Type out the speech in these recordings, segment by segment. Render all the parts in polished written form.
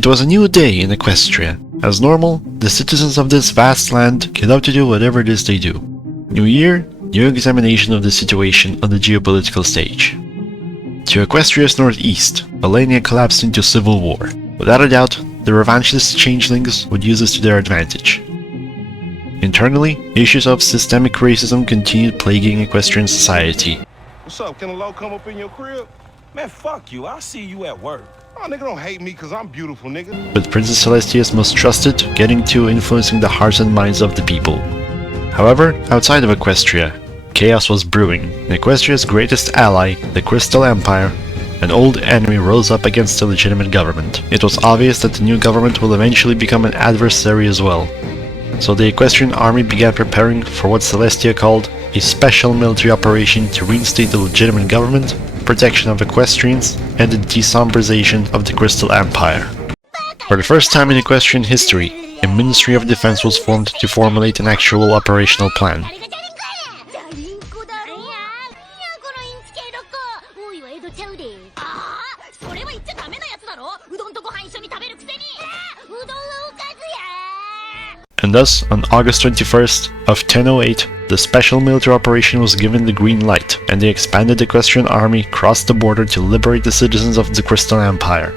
It was a new day in Equestria. As normal, the citizens of this vast land get up to do whatever it is they do. New year, new examination of the situation on the geopolitical stage. To Equestria's northeast, Lene collapsed into civil war. Without a doubt, the revanchist changelings would use this to their advantage. Internally, issues of systemic racism continued plaguing Equestrian society. What's up? Can a low come up in your crib? Man, fuck you. I'll see you at work. Oh, nigga, don't hate me because I'm beautiful, nigga. With Princess Celestia's most trusted getting to influencing the hearts and minds of the people. However, outside of Equestria, chaos was brewing, and Equestria's greatest ally, the Crystal Empire, an old enemy, rose up against the legitimate government. It was obvious that the new government will eventually become an adversary as well. So the Equestrian army began preparing for what Celestia called a special military operation to reinstate the legitimate government, protection of equestrians, and the desombrization of the Crystal Empire. For the first time in equestrian history, a Ministry of Defense was formed to formulate an actual operational plan. And thus, on August 21st of 1008, the special military operation was given the green light, and the expanded equestrian army crossed the border to liberate the citizens of the Crystal Empire.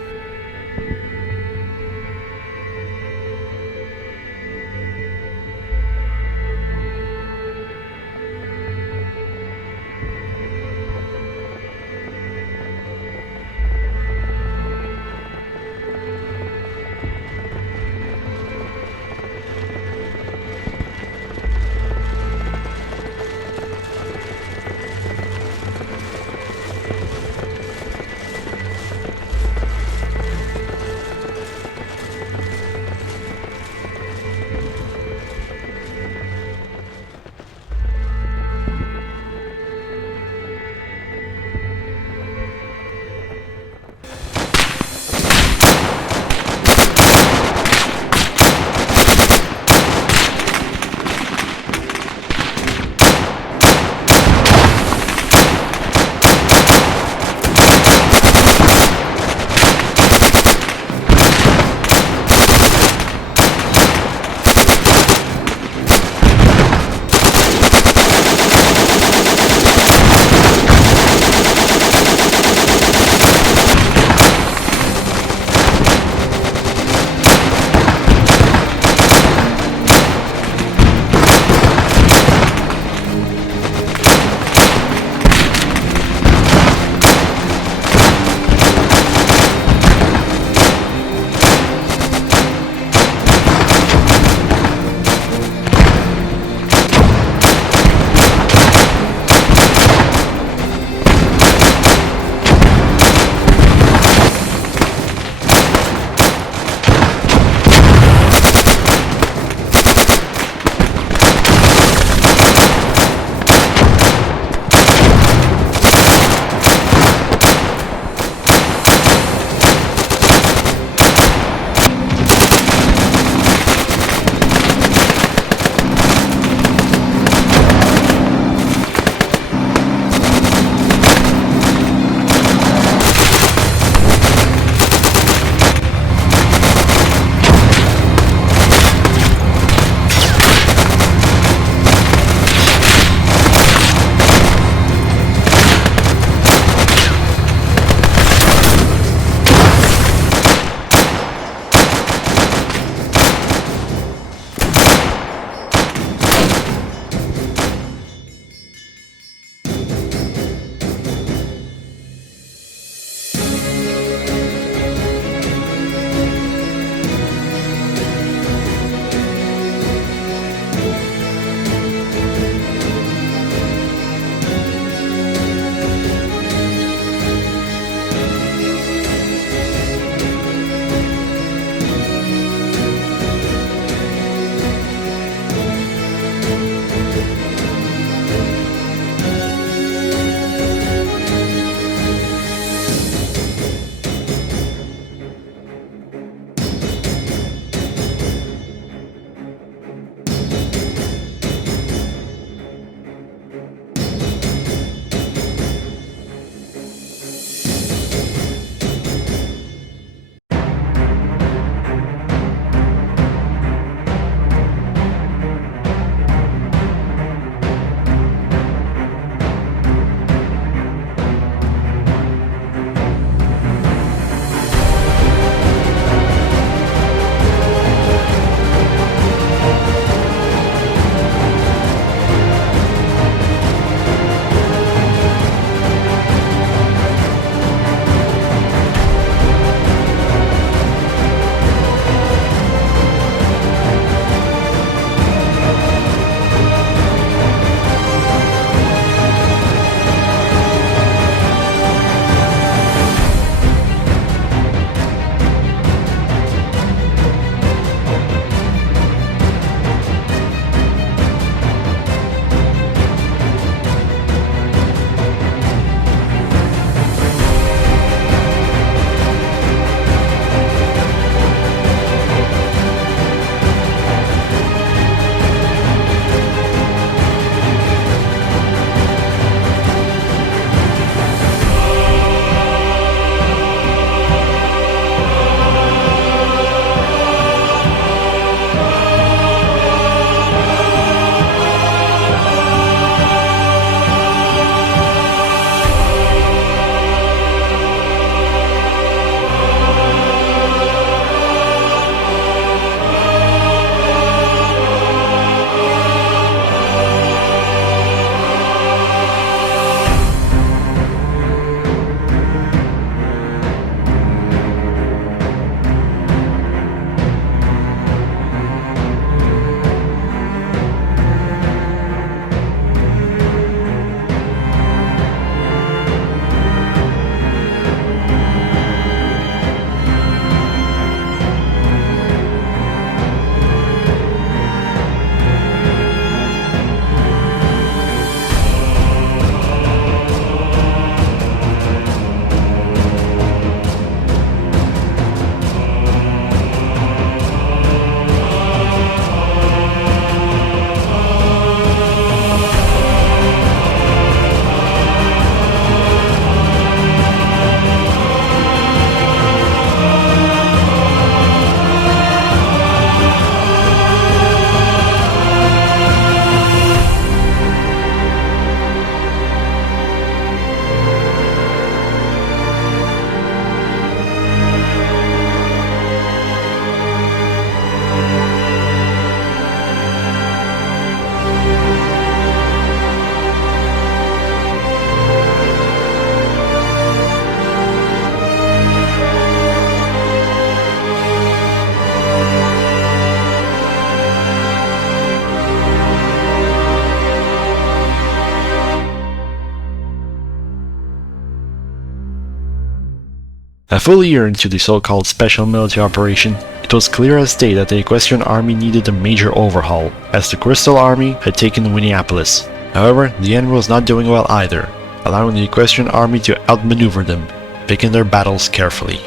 A full year into the so-called special military operation, it was clear as day that the Equestrian army needed a major overhaul, as the Crystal army had taken Minneapolis. However, the enemy was not doing well either, allowing the Equestrian army to outmaneuver them, picking their battles carefully.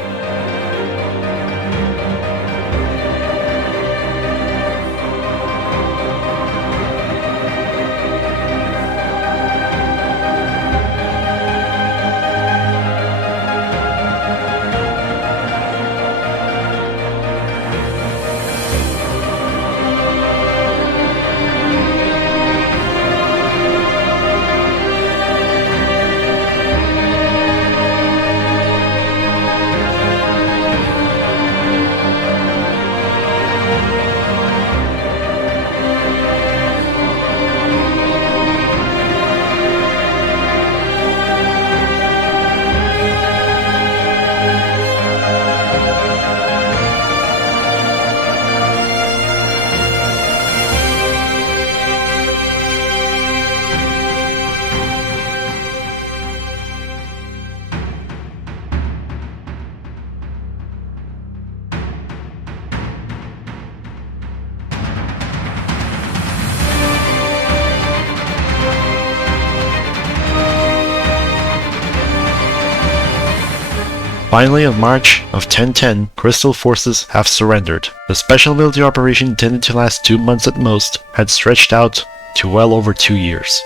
Finally, in March of 1010, Crystal forces have surrendered. The special military operation, intended to last 2 months at most, had stretched out to well over 2 years.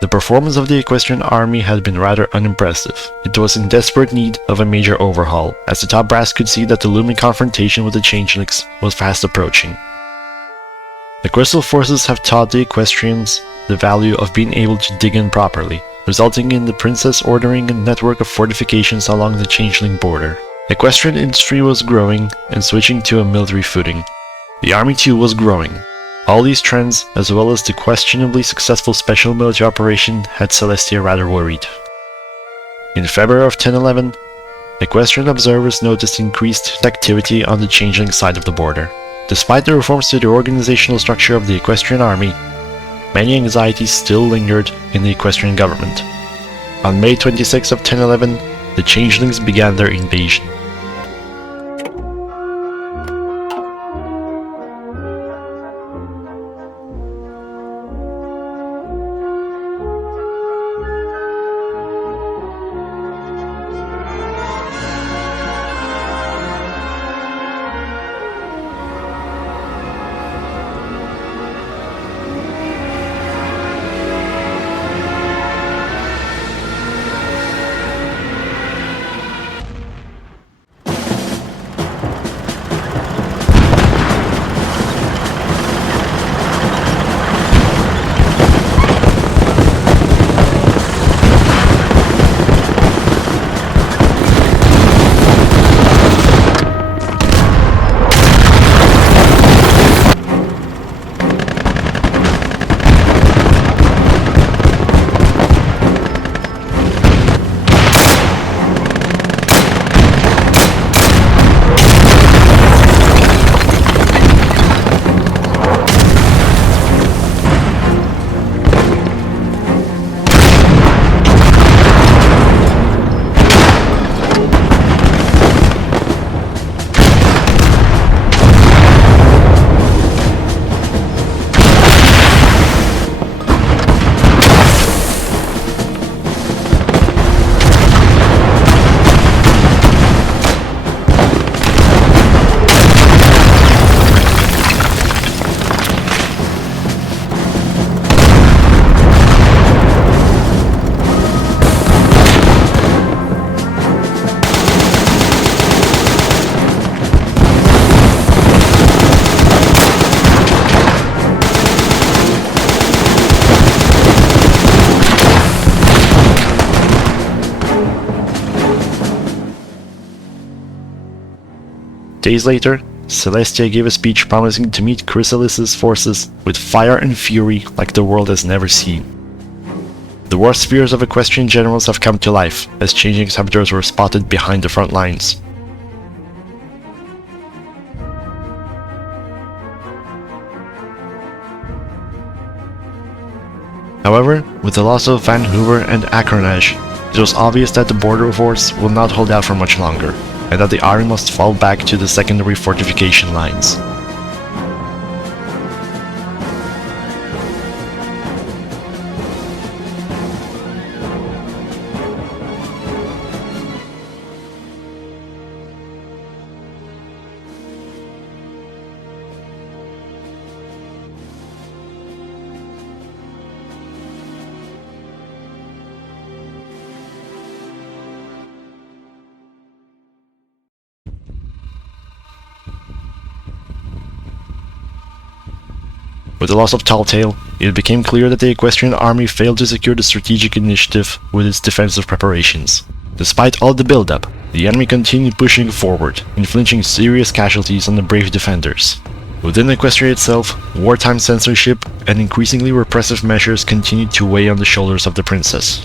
The performance of the Equestrian army had been rather unimpressive. It was in desperate need of a major overhaul, as the top brass could see that the looming confrontation with the Changelings was fast approaching. The Crystal forces have taught the Equestrians the value of being able to dig in properly, resulting in the princess ordering a network of fortifications along the Changeling border. Equestrian industry was growing and switching to a military footing. The army too was growing. All these trends, as well as the questionably successful special military operation, had Celestia rather worried. In February of 1011, Equestrian observers noticed increased activity on the Changeling side of the border. Despite the reforms to the organizational structure of the Equestrian army, many anxieties still lingered in the Equestrian government. On May 26 of 1011, the Changelings began their invasion. Days later, Celestia gave a speech promising to meet Chrysalis's forces with fire and fury like the world has never seen. The worst fears of Equestrian generals have come to life, as changing saboteurs were spotted behind the front lines. However, with the loss of Van Hoover and Akronaj, It was obvious that the border force will not hold out for much longer, and that the army must fall back to the secondary fortification lines. With the loss of Telltale, it became clear that the Equestrian army failed to secure the strategic initiative with its defensive preparations. Despite all the build-up, the enemy continued pushing forward, inflicting serious casualties on the brave defenders. Within Equestria itself, wartime censorship and increasingly repressive measures continued to weigh on the shoulders of the princess.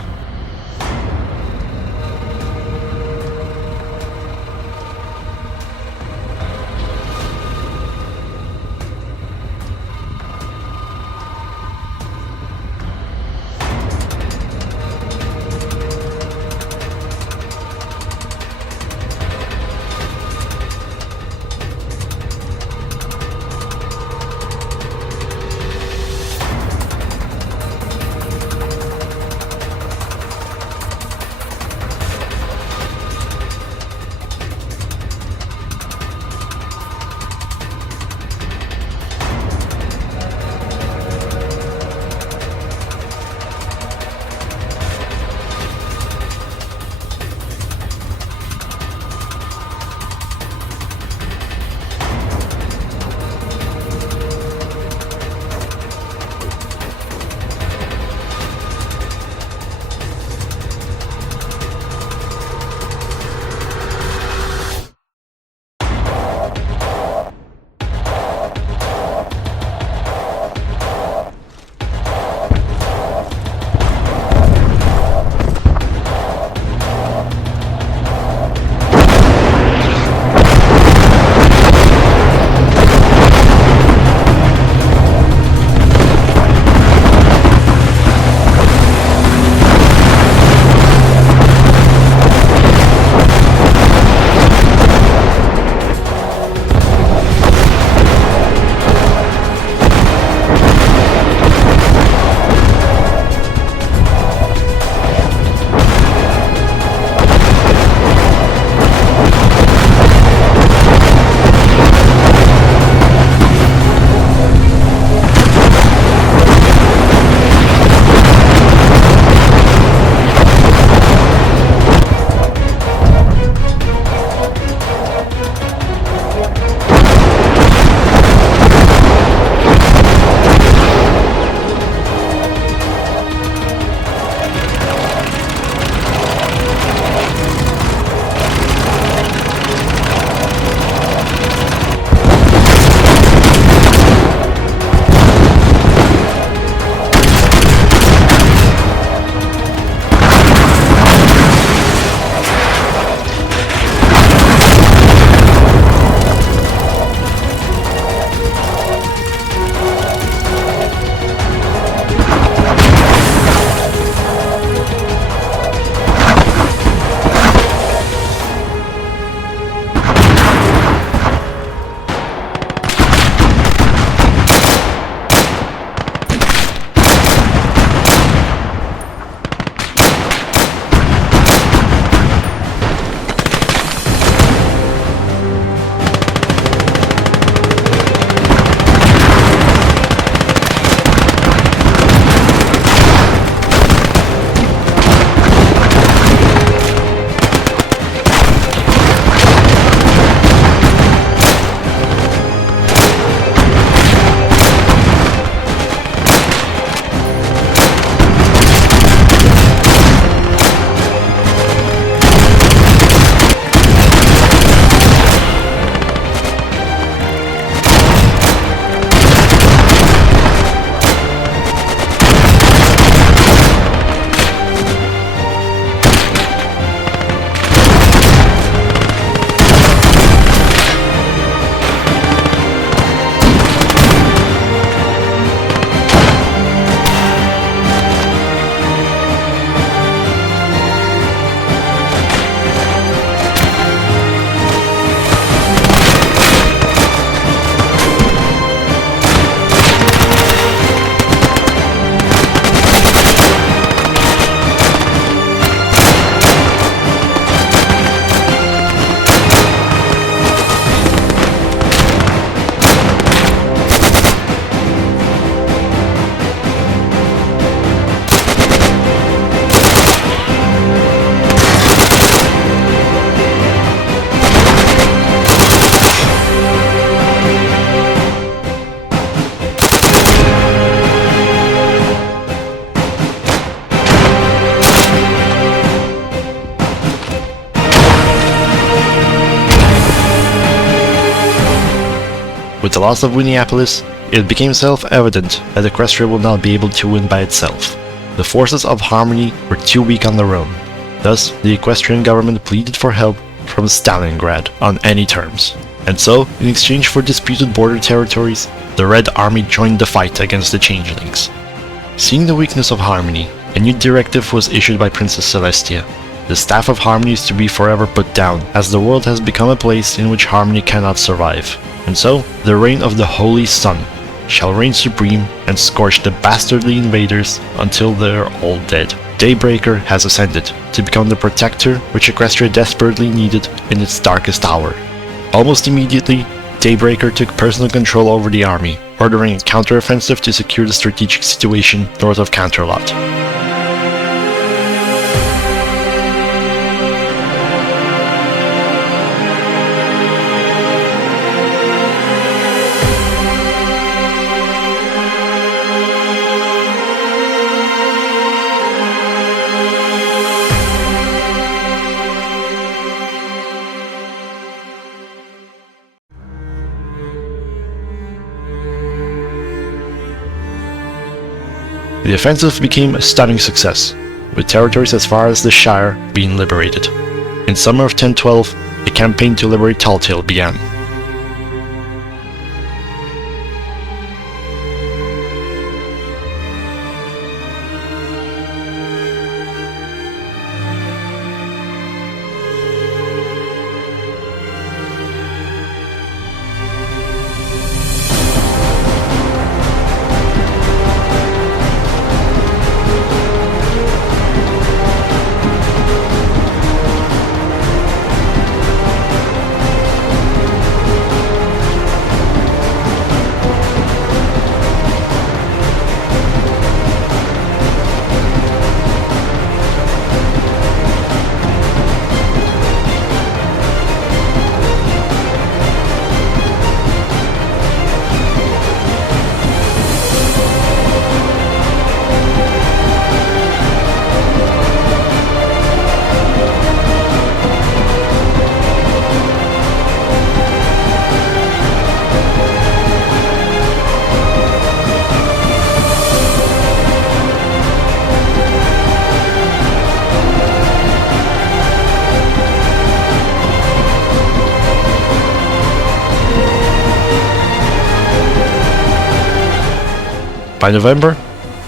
With the loss of Minneapolis, it became self-evident that Equestria would not be able to win by itself. The forces of harmony were too weak on their own. Thus, the Equestrian government pleaded for help from Stalingrad on any terms. And so, in exchange for disputed border territories, the Red Army joined the fight against the Changelings. Seeing the weakness of Harmony, a new directive was issued by Princess Celestia. The staff of Harmony is to be forever put down, as the world has become a place in which Harmony cannot survive. And so, the reign of the Holy Sun shall reign supreme and scorch the bastardly invaders until they are all dead. Daybreaker has ascended to become the protector which Equestria desperately needed in its darkest hour. Almost immediately, Daybreaker took personal control over the army, ordering a counteroffensive to secure the strategic situation north of Canterlot. The offensive became a stunning success, with territories as far as the Shire being liberated. In summer of 1012, a campaign to liberate Talltale began. By November,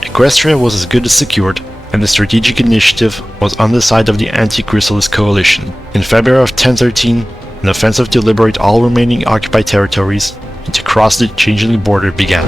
Equestria was as good as secured, and the strategic initiative was on the side of the Anti-Chrysalis coalition. In February of 1013, an offensive to liberate all remaining occupied territories and to cross the Changeling border began.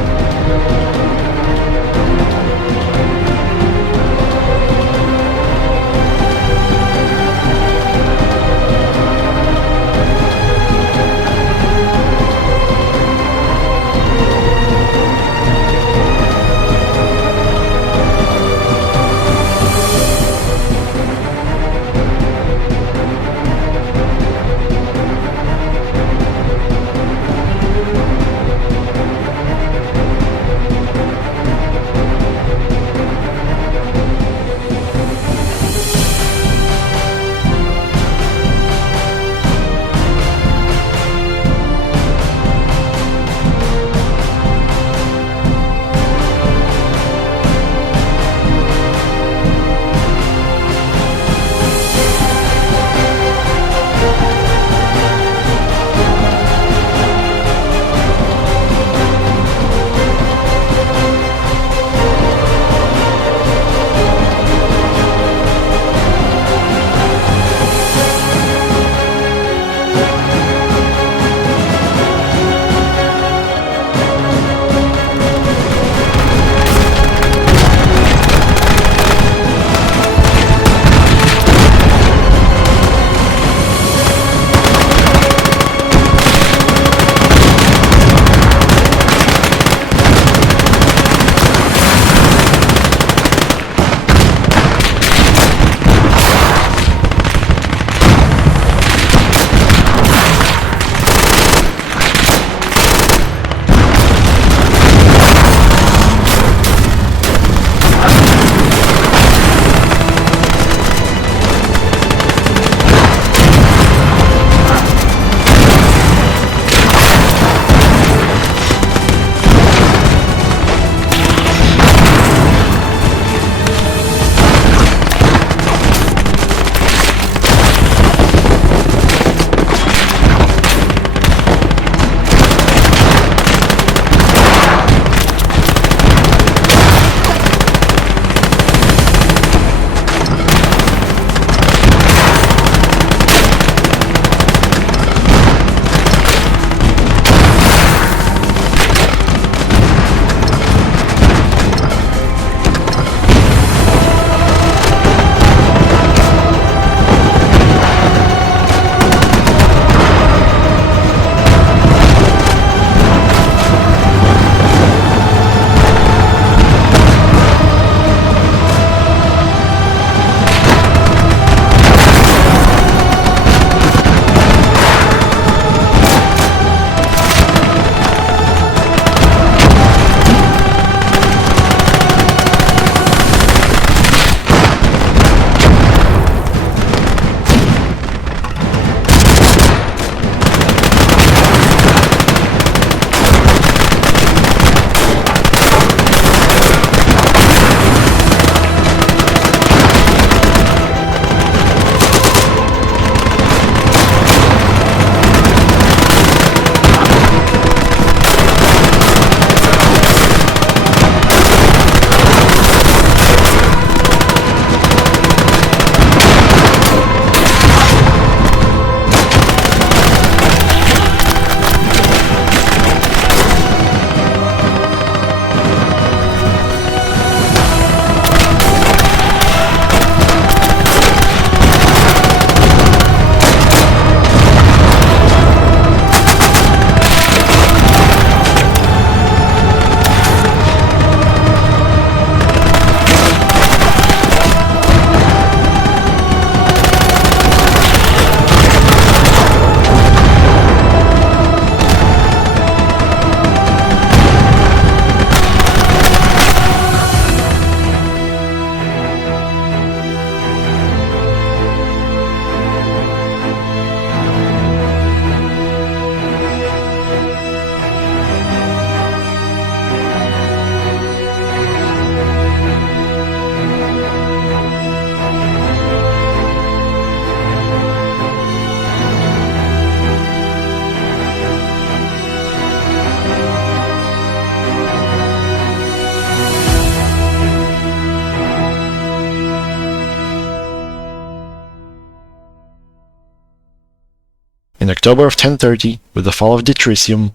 In October of 1030, with the fall of Detricium,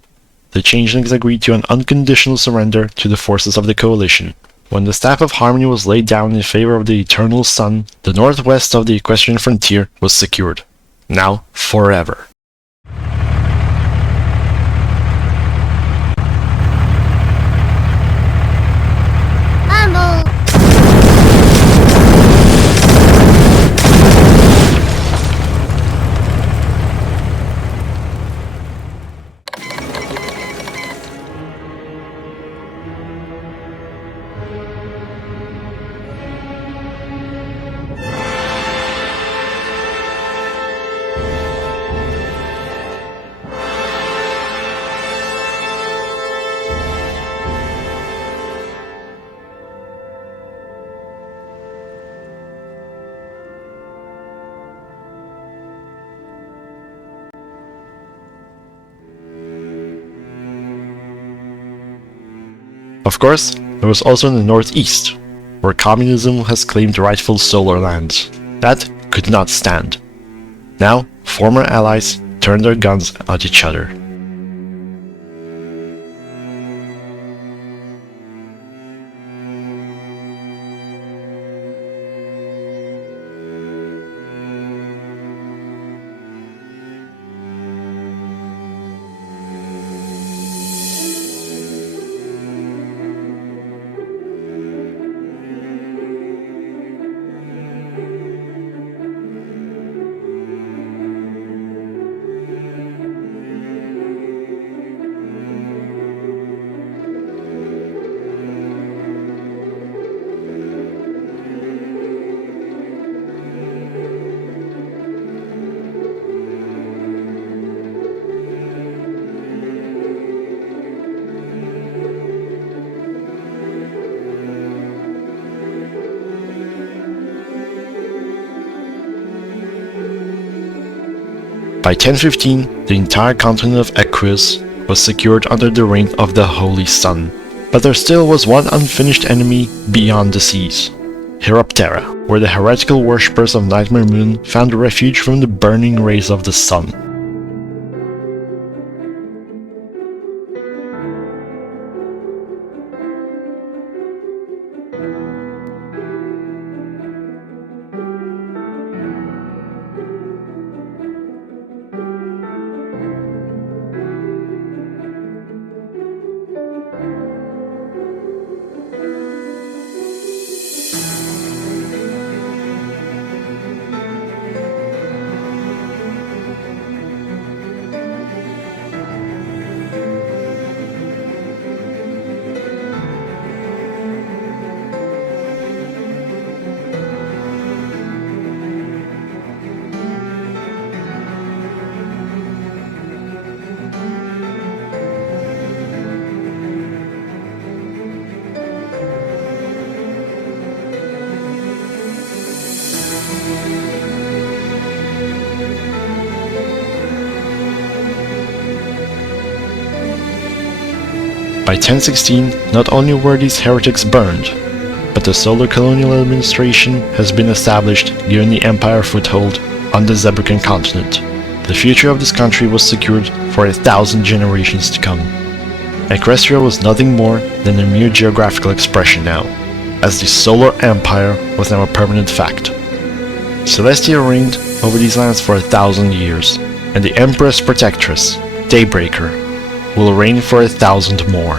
the changelings agreed to an unconditional surrender to the forces of the coalition. When the Staff of Harmony was laid down in favor of the Eternal Sun, the northwest of the Equestrian frontier was secured. Now, forever. Of course, there was also in the northeast, where communism has claimed rightful solar lands. That could not stand. Now, former allies turned their guns at each other. By 1015, the entire continent of Equus was secured under the reign of the Holy Sun. But there still was one unfinished enemy beyond the seas, Hieroptera, where the heretical worshippers of Nightmare Moon found refuge from the burning rays of the sun. By 1016, not only were these heretics burned, but the Solar Colonial Administration has been established, giving the Empire a foothold on the Zebrican continent. The future of this country was secured for 1,000 generations to come. Equestria was nothing more than a mere geographical expression now, as the Solar Empire was now a permanent fact. Celestia reigned over these lands for 1,000 years, and the Empress Protectress, Daybreaker, will reign for 1,000 more.